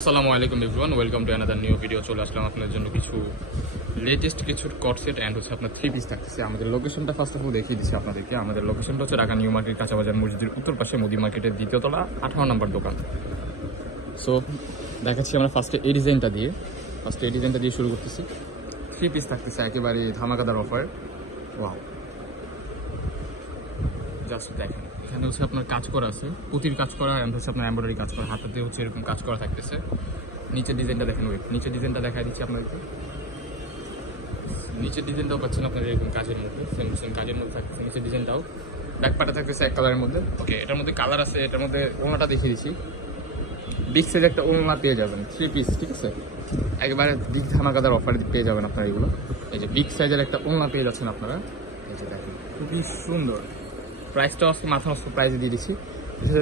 আসসালামু আলাইকুম everyone, welcome to another new video. চলে আসলাম আপনাদের জন্য কিছু লেটেস্ট কিছু কট সেট অ্যান্ড হচ্ছে আপনার 3 পিস থাকতেছে। আমাদের লোকেশনটা ফার্স্ট অফ অল দেখিয়ে দিচ্ছি আপনাদেরকে। আমাদের লোকেশনটা হচ্ছে ঢাকা নিউ মার্কেট, কাঁচাবাজার মসজিদের উত্তর পাশে, মুদি মার্কেটের দ্বিতীয় তলা, 18 নম্বর দোকান। সো দেখাচ্ছি আমরা ফার্স্টে এই ডিজাইনটা দিয়ে শুরু করতেছি। 3 পিস থাকতেছে, একেবারে ধামাকাদার অফার। ওয়াও, জাস্ট দেখেন, এখানে হচ্ছে আপনার কাজ করা আছে, পুঁতির কাজ করা অ্যান্ড হচ্ছে আপনার এমব্রয়ডারি কাজ করা, হাতাতে হচ্ছে এরকম কাজ করা থাকতেছে। নিচের ডিজাইনটা দেখেন, নিচের ডিজাইনটা দেখা দিচ্ছি আপনাদেরকে। নিচের ডিজাইনটাও পাচ্ছেন আপনার এরকম কাজের মধ্যে, সেম কাজের মধ্যে থাকতেছে। নিচের ডিজাইনটাও ব্যাকপার্টে থাকতেছে এক কালারের মধ্যে। ওকে, এটার মধ্যে কালার আছে, এটার মধ্যে ওড়নাটা দেখিয়ে দিচ্ছি। বিগ সাইজ একটা ওড়না পেয়ে যাবেন, 3 পিস, ঠিক আছে? একেবারে বিগ ধামাকাদার অফার পেয়ে যাবেন আপনারা এগুলো। এই যে বিগ সাইজের একটা ওড়না পেয়ে যাচ্ছেন আপনারা। এই যে দেখেন, খুবই সুন্দর। প্রাইসটাও আজকে মাথা নষ্ট প্রাইসে দিয়ে দিচ্ছি।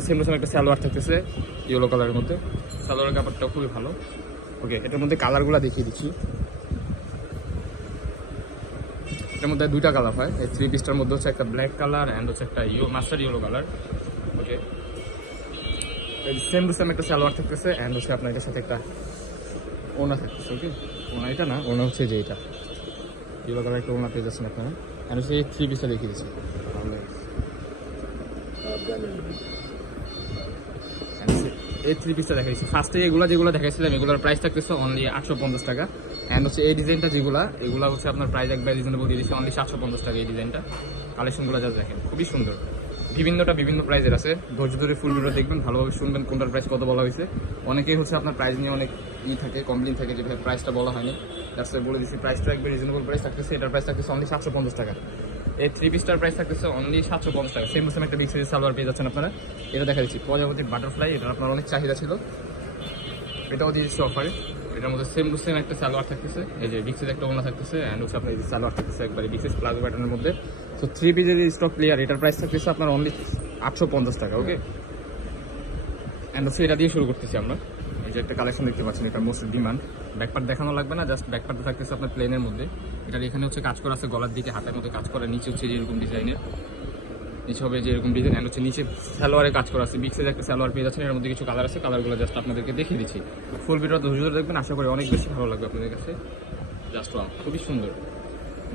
সেম একটা সালোয়ার থাকতেছে ইয়েলো কালারের মধ্যে, সালোয়ারের কাপড়টাও খুবই ভালো। ওকে, এটার মধ্যে কালারগুলো দেখিয়ে দিচ্ছি। এটার মধ্যে দুইটা কালার হয়। এই 3 পিসটার মধ্যে হচ্ছে একটা ব্ল্যাক কালার অ্যান্ড হচ্ছে একটা mustard yellow colour. Okay, same to same একটা সালোয়ার থাকতেছে অ্যান্ড হচ্ছে আপনার এটার সাথে একটা ওনা থাকতেছে। ওকে, ওনা এটা না, ওনা হচ্ছে যে এটা ইয়েলো কালার একটা ওনা পেয়ে যাচ্ছেন আপনারা। অ্যান্ড হচ্ছে এই 3 পিসটা দেখিয়ে দিচ্ছি। এই 3 পিসটা দেখাইছি ফার্স্টে। যেগুলো দেখাইছিলাম এগুলোর প্রাইস থাকতেছে অনলি 850 টাকা। অ্যান্ড হচ্ছে এই ডিজাইনটা এগুলো হচ্ছে আপনার প্রাইস একবার রিজনেবল দিয়ে দিচ্ছে, অনলি 750 টাকা। এই ডিজাইনটা কালেকশনগুলো যা দেখেন, খুবই সুন্দর। বিভিন্ন প্রাইসের আছে, ধৈর্য ধরে ফুল ভিডিও দেখবেন, ভালোভাবে শুনবেন কোনটার প্রাইস কত বলা হয়েছে। অনেকেই হচ্ছে আপনার প্রাইস নিয়ে অনেক থাকে, কমপ্লেন থাকে যে ভাই প্রাইসটা বলা হয়নি। দ্যাটস ওয়াই বলে দিচ্ছি, প্রাইসটা একবার রিজনেবল প্রাইস থাকতেছে। এটার প্রাইস থাকতেছে অনলি 750 টাকা। এই 3 পিসটার প্রাইস থাকতেছে অনলি 750 টাকা। সেম একটা বিগ সাইজের সালোয়ার পেয়ে যাচ্ছেন আপনারা। এটা দেখা দিচ্ছি প্রজাপতি বাটারফ্লাই, এটা আপনার অনেক চাহিদা ছিল, এটাও দিয়ে দিচ্ছি অফারে। এটার মধ্যে সেম টু সেম একটা সালোয়ার থাকতেছে। এই যে বিগ সাইজ একটা ওনা থাকতেছে অ্যান্ড হচ্ছে আপনার এই যে সালোয়ার থাকতেছে একবারে বিগ সাইজ প্লাজো প্যাটার্নের মধ্যে। তো 3 পিসের স্টক ক্লিয়ার, এটার প্রাইস থাকতেছে আপনার অনলি 850 টাকা। ওকে, অ্যান্ড হচ্ছে এটা দিয়ে শুরু করতেছি আমরা। এই যে একটা কালেকশন দেখতে পাচ্ছেন, এটা মোস্ট ডিমান্ড। ব্যাকপার্ট দেখানো লাগবে না, জাস্ট ব্যাকপার্টে থাকতেছে আপনার প্লেনের মধ্যে। এটার এখানে হচ্ছে কাজ করা আছে, গলার দিকে হাতের মধ্যে কাজ করা, নিচে হচ্ছে এরকম ডিজাইনের, নিচে হবে যে এরকম ডিজাইন। অ্যান্ড হচ্ছে নিচে সালোয়ারে কাজ করা আছে, বিগ সাইজ একটা সালোয়ার পেয়ে যাচ্ছেন। এর মধ্যে কিছু কালার আছে, কালারগুলো জাস্ট আপনাদেরকে দেখিয়ে দিচ্ছি। ফুল ভিডিও ধৈর্য ধরে দেখবেন, আশা করি অনেক বেশি ভালো লাগবে আপনাদের কাছে। জাস্ট ওয়াও, খুবই সুন্দর।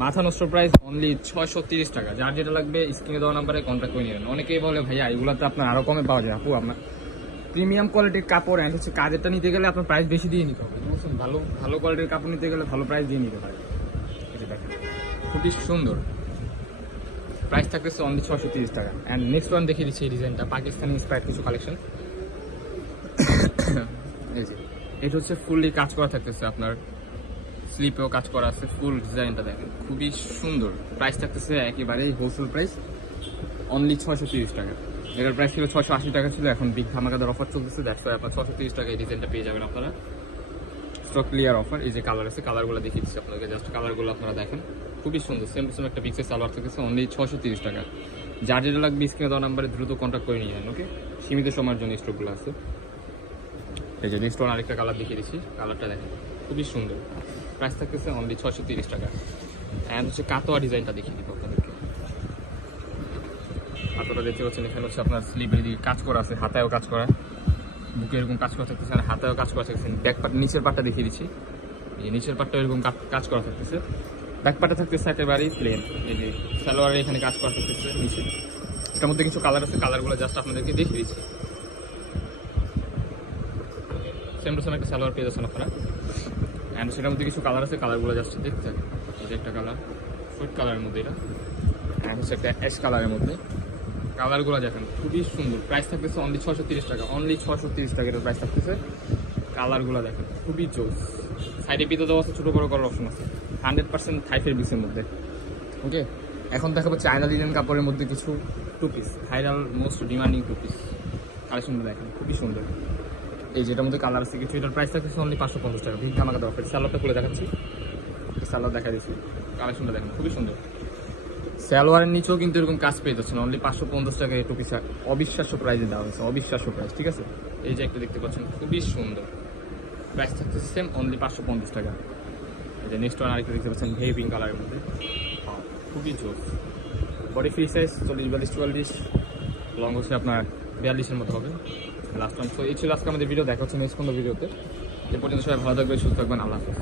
মাথা নষ্ট প্রাইস অনলি 630 টাকা। যার যেটা লাগবে স্ক্রিনে দেওয়া নাম্বারে কন্ট্যাক্ট করে নেবেন। অনেকেই বলে ভাইয়া এগুলোতে আপনার আরও কমে পাওয়া যায়। আপু, আপনার প্রিমিয়াম কোয়ালিটির কাপড় অ্যান্ড হচ্ছে কাজেরটা নিতে গেলে আপনার প্রাইস বেশি দিয়ে নিতে হবে, বুঝছেন? ভালো কোয়ালিটির কাপড় নিতে গেলে ভালো প্রাইস দিয়ে নিতে হয়। এটা দেখেন, খুবই সুন্দর। প্রাইস থাকতেছে অনলি 630 টাকা। অ্যান্ড নেক্সট ওয়ান দেখিয়ে দিচ্ছি এই ডিজাইনটা, পাকিস্তানি ইন্সপায়ার্ড কিছু কালেকশন। এই যে এটা হচ্ছে ফুললি কাজ করা থাকতেছে, আপনার স্লিপেও কাজ করা আছে। ফুল ডিজাইনটা দেখেন, খুবই সুন্দর। প্রাইস থাকতেছে একেবারে হোলসেল প্রাইস অনলি 630 টাকা। এটার প্রাইস ছিল 680 টাকা ছিল, এখন বিগ ধামাকাদার অফার চলতেছে। দ্যাটস ওয়াই আপনার 630 টাকা এই ডিজাইনটা পেয়ে যাবেন আপনারা। Stock clear offer. এই যে কালার আছে, কালারগুলো দেখিয়ে দিচ্ছি আপনাকে, জাস্ট কালারগুলো আপনারা দেখেন, খুবই সুন্দর। সেম টু সেম একটা বিগ সাইজ সালোয়ার থাকতেছে অনলি 630 টাকা। যার যেটা লাগবে স্ক্রিনে দেওয়া নাম্বারে দ্রুত কন্ট্যাক্ট করে নিয়ে যান। ওকে, সীমিত সময়ের জন্য স্টকগুলো আছে। এই যে নেক্সট ওয়ান আরেকটা কালার দেখিয়ে দিচ্ছি, কালারটা দেখেন, খুবই সুন্দর। প্রাইস থাকতেছে অনলি 630 টাকা। অ্যান্ড হচ্ছে কাতোয়া ডিজাইনটা দেখিয়ে দিব আপনাদেরকে। কাতোয়াটা দেখতে পাচ্ছেন, এখানে হচ্ছে আপনার স্লিভের কাজ করা আছে, হাতায়ও কাজ করা, বুকে এরকম কাজ করা থাকতেছে, আর হাতায়ও কাজ করা থাকতেছে। ব্যাক পার্ট, নিচের পার্টটা দেখিয়ে দিচ্ছি। এই নিচের পার্টটা এরকম কাজ করা থাকতেছে, ব্যাক পার্টটা থাকতেছে একেবারেই প্লেন। এই যে সালোয়ারের এখানে কাজ করা থাকতেছে নিচে। এটার মধ্যে কিছু কালার আছে, কালারগুলো জাস্ট আপনাদেরকে দেখিয়ে দিচ্ছি। সেম টু সেম একটা সালোয়ার পেয়ে যাচ্ছেন আপনারা। অ্যান্ড সেটার মধ্যে কিছু কালার আছে, কালারগুলো জাস্ট দেখতে থাকেন। এই যে একটা কালার ফুড কালারের মধ্যে, এটা অ্যান্ড হচ্ছে একটা অ্যাশ কালারের মধ্যে। কালারগুলো দেখেন, খুবই সুন্দর। প্রাইস থাকতেছে অনলি 630 টাকা। অনলি 630 টাকা এটার প্রাইস থাকতেছে। কালারগুলো দেখেন, খুবই জোস। সাইডে পিতো দেওয়া আছে, ছোটো বড়ো করার অপশন আছে। 100% থাই ফেব্রিক্সের মধ্যে। ওকে, এখন দেখাবো চায়না লিনেন কাপড়ের মধ্যে কিছু 2 piece, viral most demanding 2 piece কালেকশনগুলো দেখেন, খুবই সুন্দর। এই যেটার মধ্যে কালার আছে কিছু, এটার প্রাইস থাকতেছে অনলি 550 টাকা। বিগ ধামাকা দেওয়া। সালোয়ারটা খুলে দেখাচ্ছি, সালোয়ার দেখা দিচ্ছি, কালেকশনটা দেখেন, খুবই সুন্দর। সালোয়ারের নিচেও কিন্তু এরকম কাজ পেয়ে যাচ্ছেন অনলি 550 টাকা। এই 2 পিস অবিশ্বাস্য প্রাইসে দেওয়া হয়েছে, অবিশ্বাস্য প্রাইস, ঠিক আছে? এই যে একটা দেখতে পাচ্ছেন, খুবই সুন্দর। প্রাইস থাকতেছে সেম অনলি 550 টাকা। এই যে নেক্সট ওয়ান আরেকটা দেখতে পাচ্ছেন, হেভি পিঙ্ক কালারের মধ্যে, খুবই জোর। বডি ফ্রি সাইজ 40, 42, 44, লং হচ্ছে আপনার 42-এর মতো হবে। Last one. সো এই ছিল আজকে আমাদের ভিডিও, দেখা হচ্ছে নেক্সট কোনো ভিডিওতে। এ পর্যন্ত সবাই ভালো থাকবেন, সুস্থ থাকবেন, আল্লাহ হাফেজ।